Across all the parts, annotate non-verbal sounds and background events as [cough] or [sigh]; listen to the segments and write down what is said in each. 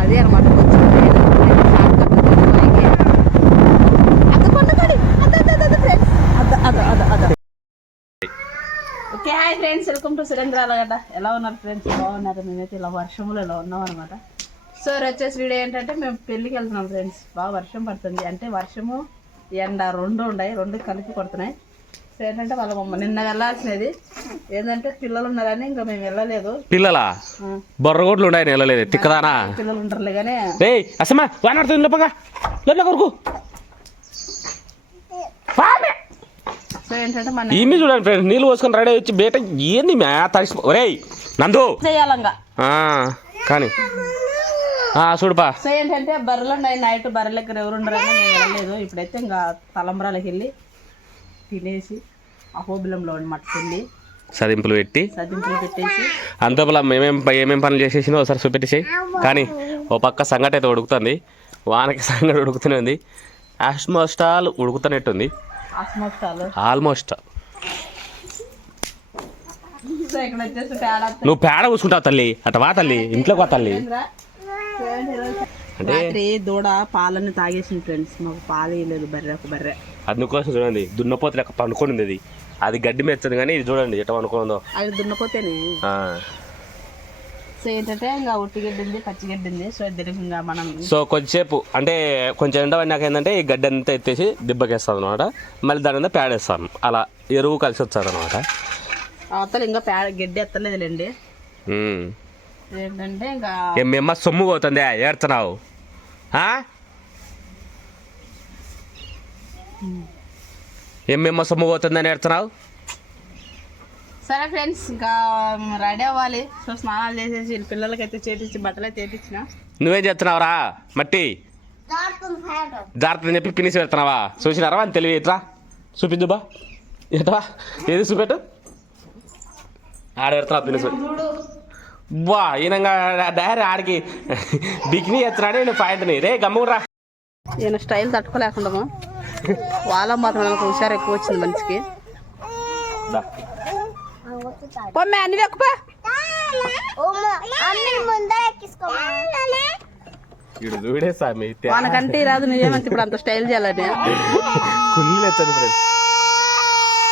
అదే అనమాట కొంచెం. Okay hi friends welcome to సురేంద్రాల గడ్డ ఎలా ఉన్నారు ఫ్రెండ్స్ బాగున్నారు? మేమైతే ఇలా వర్షంలో ఇలా ఉన్నాం అనమాట సో వచ్చేసి వీడియో ఏంటంటే మేము పెళ్ళికి వెళ్తున్నాం ఫ్రెండ్స్ బాగా వర్షం పడుతుంది. అంటే వర్షము ఎండ రెండు ఉన్నాయి రెండు కలిపి కొడుతున్నాయి. సో ఏంటంటే వాళ్ళ మమ్మ నిన్న వెళ్ళాల్సినది. ఏంటంటే పిల్లలు ఉన్నారని ఇంకా మేము వెళ్ళలేదు. పిల్లలా? ఆ, బొర్రగొడ్లు ఉన్నాయి నెలలేదు తిక్కదానా? పిల్లలు ఉంటారులే కానీ రే అసమా వానాడుతుంది లోపగా. లోపల కొడుకు సో ఏంటంటే మన ఈమె చూడండి ఫ్రెండ్స్ నీళ్ళు పోసుకొని రెడీ వచ్చి బేట ఏంది మ్యా తడిసి ఒరేయ్ నందు. చేయాలంగా. ఆ, కానీ. చూడుపా. సో ఏంటంటే బర్రెలు ఉన్నాయి నైట్ బర్రెల దగ్గర ఎవరు ఉండరని మేము వెళ్ళలేదు. ఇప్పుడైతే ఇంకా తలంబరాలకు వెళ్ళి తినేసి అహోబిలంలో సదింపులు పెట్టి. సదింపులు పెట్టేసి. అంతపుల మేమేం ఏమేం పనులు చేసేసినో ఒకసారి చూపెట్టేసాయి కానీ ఓ పక్క సంగటి అయితే ఉడుకుతుంది. వానకి సంగటి ఉడుకుతూనే ఉంది. ఆల్మోస్ట్ ఆల్ ఉడుకుతున్నట్టుంది ఆల్మోస్ట్. నువ్వు పేడ కూసుకుంటావు తల్లి. అట వా తల్లి. ఇంట్లోకి వా తల్లి. అంటే దూడ పాలని తాగేసింది ఫ్రెండ్స్. మాకు పాలు వేయలేదు బర్రె ఒక బర్రె. అందుకోసం చూడండి దున్నపోతు పండుకొని అది అది గడ్డి మెచ్చదు కానీ ఇది చూడండి ఎట్లా పండుకుందో అది దున్నపోతేనే. సో ఏంటంటే ఇంకా ఉట్టిగడ్డి ఉంది పచ్చిగడ్డి ఉంది. సో దీనికి మనం సో కొంచెంసేపు అంటే కొంచెం ఎండ పడినాక ఏంటంటే ఈ గడ్డి అంతా ఎత్తేసి దిబ్బకేస్తాను అనమాట మళ్ళీ దాని మీద పేడేస్తాను అలా ఎరువు కలిసి వచ్చాడు అనమాట అవతల ఇంకా పేడ గడ్డి ఎత్తలేదులేండి. ఏంటంటే ఇంకా ఏమేమ్మ సొమ్ము పోతుంది? ఏడుతున్నావు ఆ? ఏమేమ్మ సొమ్ము పోతుందని ఏడుతున్నావు సరే ఫ్రెండ్స్ ఇంకా రెడీ అవ్వాలి. సో స్నానాలు చేసేసి వీళ్ళ పిల్లలకైతే చేపించి బట్టలు అయితే చేపించిన నువ్వేం చేస్తున్నావురా? మట్టి? జాగ్రత్త చెప్పి పినిసి పెడుతున్నావా? చూసినారా? అని తెలివి ఎట్రా చూపిద్దు బా. ఎట్రా ఏది చూపెట్టు? ఆడ పెడుతున్నా పినిసి బా ఈయనంగా డైరీ ఆడికి బికినీ ఎత్తున్నాడు నేను పాయింట్ని. రే గమ్మురా నేను స్టైల్ తట్టుకోలేకుండా వాళ్ళ మాత్రం నాకు హుషారు ఎక్కువ వచ్చింది మనిషికి. పొమ్మే అన్ని చూడే సామి వానకంటే రాదు నిజమంటే ఇప్పుడు అంత స్టైల్ చేయాలని? కుళ్ళు ఎత్తాను ఫ్రెండ్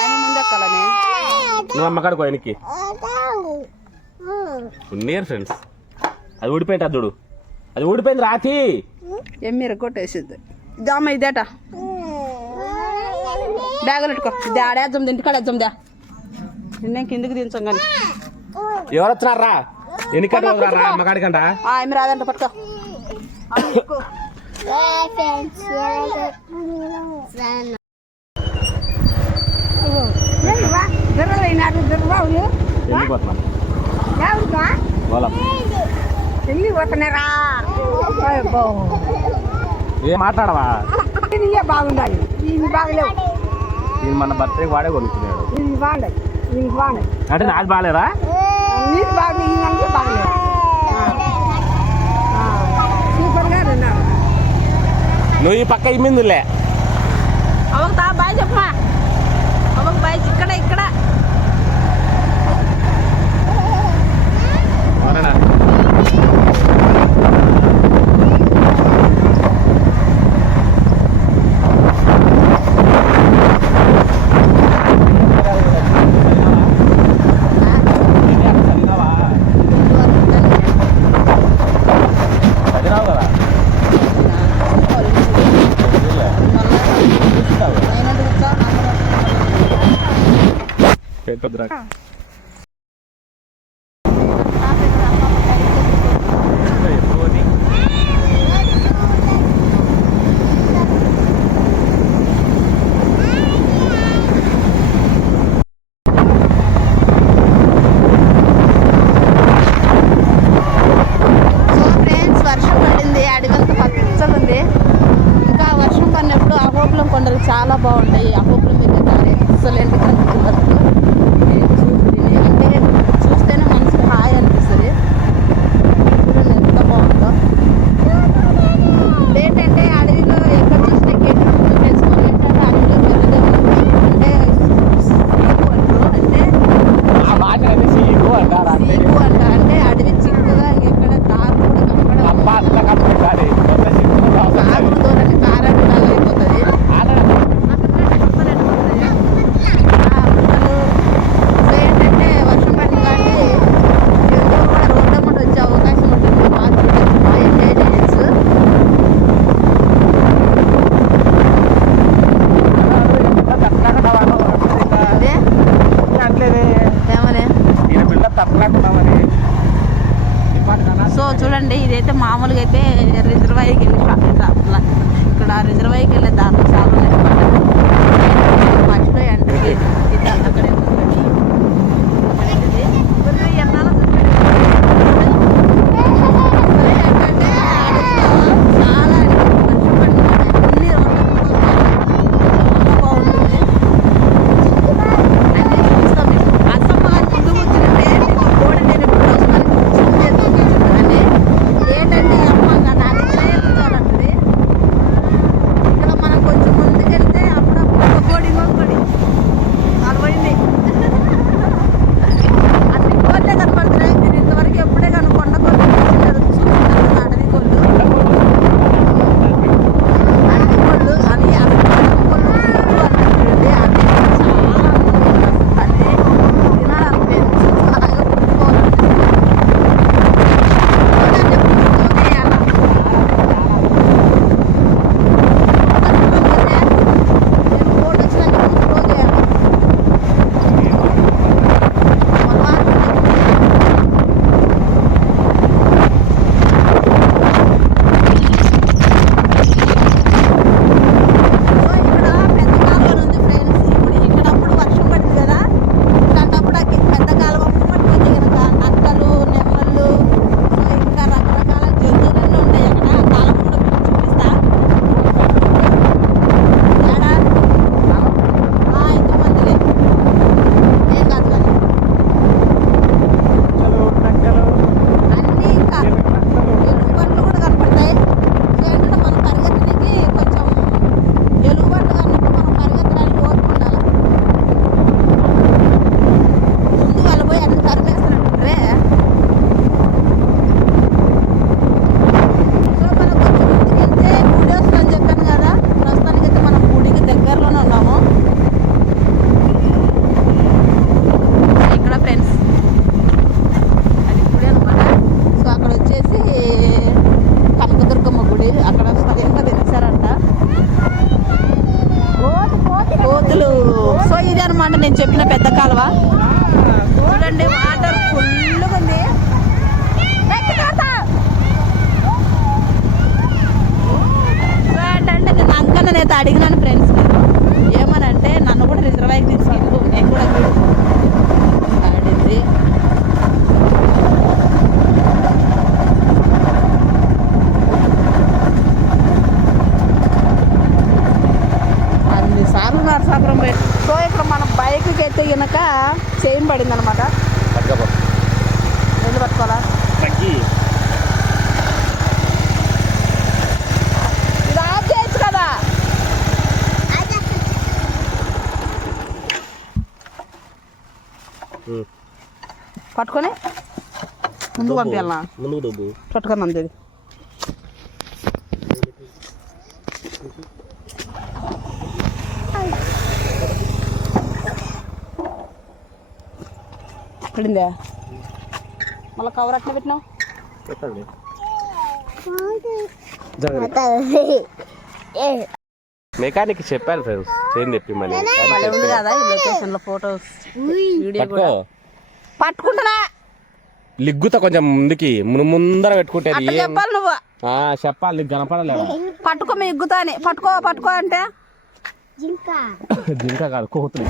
ఆయన ముందు ఎక్కాలని? నువ్వు అమ్మకాడికి ఆయనకి. ఉన్నీయర్ ఫ్రెండ్స్ అది ఊడిపోయింది చూడు. అది ఊడిపోయింది రాతి. మీరు కొట్టేసిద్ది? జామ ఇదేట. బ్యాగులు పెట్టుకో. ఇది ఆడేద్దాం ఇంటికాడ వేద్దాం దా. నిన్నే కిందికి దించాం కానీ ఎవరు వచ్చినారా ఎన్నికంటే అమ్మకాడికంట ఏమి రాదంట పట్టుకో. ఏం మాట్లాడవా? బాగుండాలి. బాగలేవు. నేను మన బర్త్డే వాడే కొనుక్కున్నాడు. అంటే నాది బాగాలేదా? బాగా నువ్వు ఈ పక్క ఇమ్మిందిలే. అవకు తా బాయ్ చెప్పమా అవకు బాయ్ ఇక్కడ ఇక్కడ అవునా సో ఫ్రెండ్స్ వర్షం పడింది అడవంతా పచ్చగా ఉంది ఇంకా వర్షం పడినప్పుడు అహోబిలం కొండలు చాలా బాగుంటాయి. అనమాట నేను చెప్పిన పెద్ద కాలువ. చూడండి వాటర్ ఫుల్గా ఉంది. అంటే నేను అంకన్ననైతే అడిగినాను ఫ్రెండ్స్ ఏమనంటే నన్ను కూడా రిజర్వాయర్ తీసుకెళ్ళు నేను కూడా అడిగింది. కనుక చైన్ పడింది అనమాట రెండు పట్టుకోవాలా? ఇది ఆఫ్ కదా? పట్టుకొని ముందు పంపించాలనా ముందుకు డబ్బు. పట్టుకొని అందేది పడిందా? మళ్ళీ కవర్ అట్లా పెట్టినా మెకానిక్ చెప్పాలి ఫ్రెండ్స్ ఏం చెప్పి మళ్ళీ ఉంది కదా ఈ లొకేషన్లో ఫోటోస్ వీడియో కూడా. పట్టుకుంటున్నా. లిగ్గుతా కొంచెం ముందుకి. ముందర పెట్టుకుంటే చెప్పాలి నువ్వు. చెప్పాలి కనపడలేవు? పట్టుకో మీ ఇగ్గుతా అని. పట్టుకో పట్టుకో అంటే. జింక. [laughs] జింక కాదు కోతులు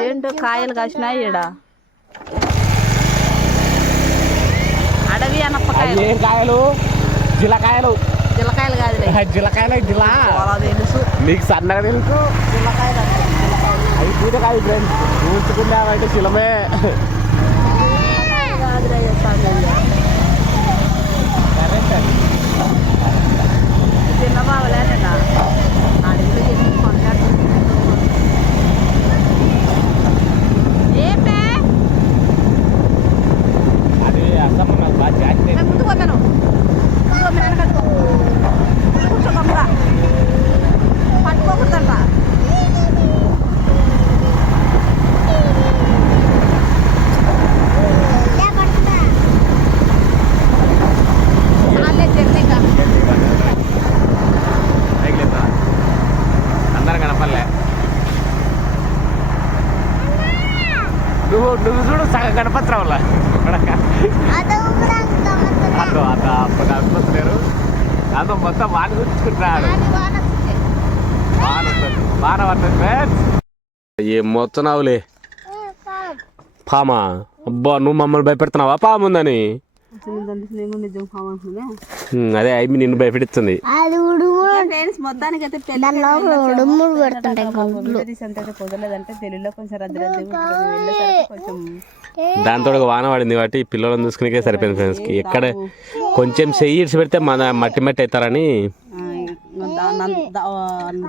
ఏంటో కాయలు కాసినాయి ఈడ. అడవి అనప్పకాయలు ఏం కాయలు జిలకాయలు జిలకాయలు కాదు [laughs] జిలకాయలు జిలా తెలుసు. నీకు సన్నగా తెలుసు. జిలకాయలు అవి పూట కాదు ఫ్రెండ్స్ ఊర్చుకున్నామంటే చిలమే. చిన్న బావలేదా నువ్వు నువ్వు చూడు సగం గణపతి వల్ల అదో అదో అప్పుడు మొత్తం వాన గుర్చుకుంటున్నాడు ఏ మొత్తం నావులే పామా. అబ్బా నువ్వు మమ్మల్ని భయపెడుతున్నావా? పాము ఉందని. అదే అయి నిన్ను భయపెడుతుంది. ఫ్రెండ్స్ మొత్తానికి అయితే పెళ్ళి కుదరలేదంటే తెలుగులో కొంచెం రద్దు రద్దు వెళ్ళేసరికి కొంచెం దాంతో ఒక వాన పడింది కాబట్టి పిల్లలను చూసుకునే సరిపోయింది ఫ్రెండ్స్కి ఎక్కడ కొంచెం చెయ్యి ఇడిచి పెడితే మన మట్టి మట్టి అవుతారని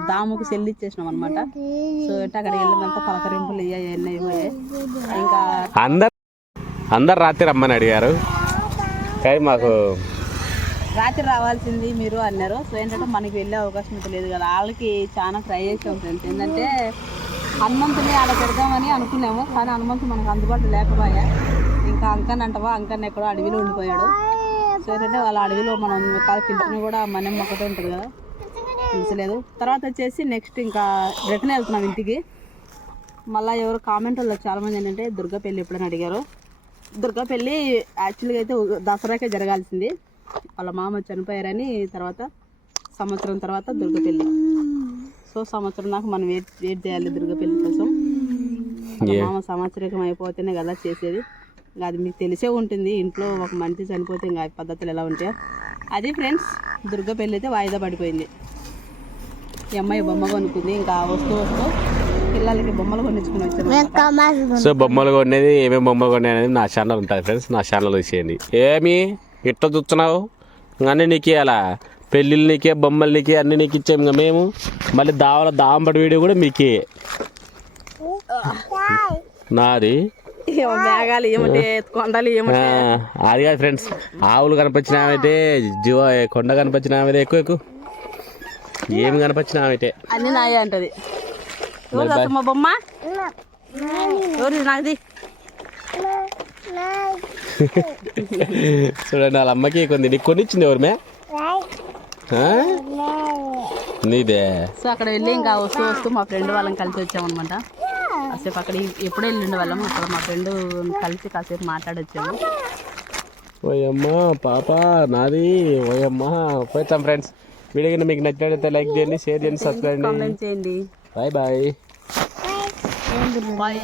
దాముకు సెల్లి ఇచ్చేసినాం అనమాట సో అంటే అక్కడ వెళ్ళినంత పలకరింపులు ఇంకా అందరు అందరు రాత్రి రమ్మని అడిగారు. కానీ మాకు రాత్రి రావాల్సింది మీరు అన్నారు. సో ఏంటంటే మనకి వెళ్ళే అవకాశం అయితే లేదు కదా. వాళ్ళకి చాలా ట్రై చేసాం ఫ్రెండ్స్ ఏంటంటే హనుమంతుని అలా పెడదామని అనుకున్నాము. కానీ హనుమంతు మనకు అందుబాటులో లేకపోయా. ఇంకా అంకన్ అంటవా? అంకన్ ఎక్కడో అడవిలో ఉండిపోయాడు. సో ఏంటంటే వాళ్ళ అడవిలో మనం కాదు పిలిచిన కూడా మనం ఒకటే ఉంటుంది కదా. పిలిచలేదు. తర్వాత వచ్చేసి నెక్స్ట్ ఇంకా రిటర్న్ వెళ్తున్నాం ఇంటికి. మళ్ళీ ఎవరు కామెంట్ వాళ్ళు చాలామంది ఏంటంటే దుర్గా పెళ్ళి ఎప్పుడని అడిగారు. దుర్గా పెళ్ళి యాక్చువల్గా అయితే దసరాకే జరగాల్సింది. వాళ్ళ మామ చనిపోయారని తర్వాత సంవత్సరం తర్వాత దుర్గా పెళ్ళి సో సంవత్సరం దాకా మనం వెయిట్ వెయిట్ చేయాలి దుర్గా పెళ్ళి కోసం. మామ సంవత్సరికం అయిపోతేనే కదా చేసేది. ఇంకా అది మీకు తెలిసే ఉంటుంది. ఇంట్లో ఒక మనిషి చనిపోతే ఇంకా పద్ధతులు ఎలా ఉంటాయో. అది ఫ్రెండ్స్ దుర్గా పెళ్ళి అయితే వాయిదా పడిపోయింది. ఈ అమ్మాయి బొమ్మ కొనుక్కుంది. ఇంకా వస్తూ వస్తూ పిల్లలకి బొమ్మలు కొనిచ్చుకుని వచ్చారు. సో బొమ్మలు కొనేది ఏమేమి బొమ్మలు కొనేది అనేది నా ఛానల్ ఉంటుంది ఫ్రెండ్స్ నా ఛానల్ చూసేయండి ఏమి? ఇట్లా చూస్తున్నావు? అన్నీ నీకు అలా. పెళ్ళిళ్ళు నీకే బొమ్మలు నీకే అన్నీ నీకు ఇచ్చాము ఇంకా మేము. మళ్ళీ దావల దాంబడి వీడియో కూడా మీకే. నాది? అది కాదు ఫ్రెండ్స్. ఆవులు కనిపించినామైతే జీవ కొండ కనిపించినామైతే ఎక్కువ ఎక్కువ. ఏమి కనిపించినామైతే అన్ని నాయే అంటది. బొమ్మ? నాది చూడండి వాళ్ళ అమ్మకి కొంది నీకు కొనిచ్చింది ఎవరు మే ఆ? నీదే? సో అక్కడ వెళ్ళి ఇంకా వస్తూ వస్తూ మా ఫ్రెండ్ వాళ్ళని కలిసి వచ్చామన్నమాట. కాసేపు అక్కడ ఎప్పుడో వెళ్ళిండే వాళ్ళం అక్కడ మా ఫ్రెండ్ కలిసి కాసేపు మాట్లాడొచ్చాము. ఓయమ్మ పాప నాది ఓయమ్మ. పోతాం ఫ్రెండ్స్. వీడియో మీకు నచ్చినట్లయితే లైక్ చేయండి షేర్ చేయండి సబ్స్క్రైబ్ చేయండి. Bye bye. బాయ్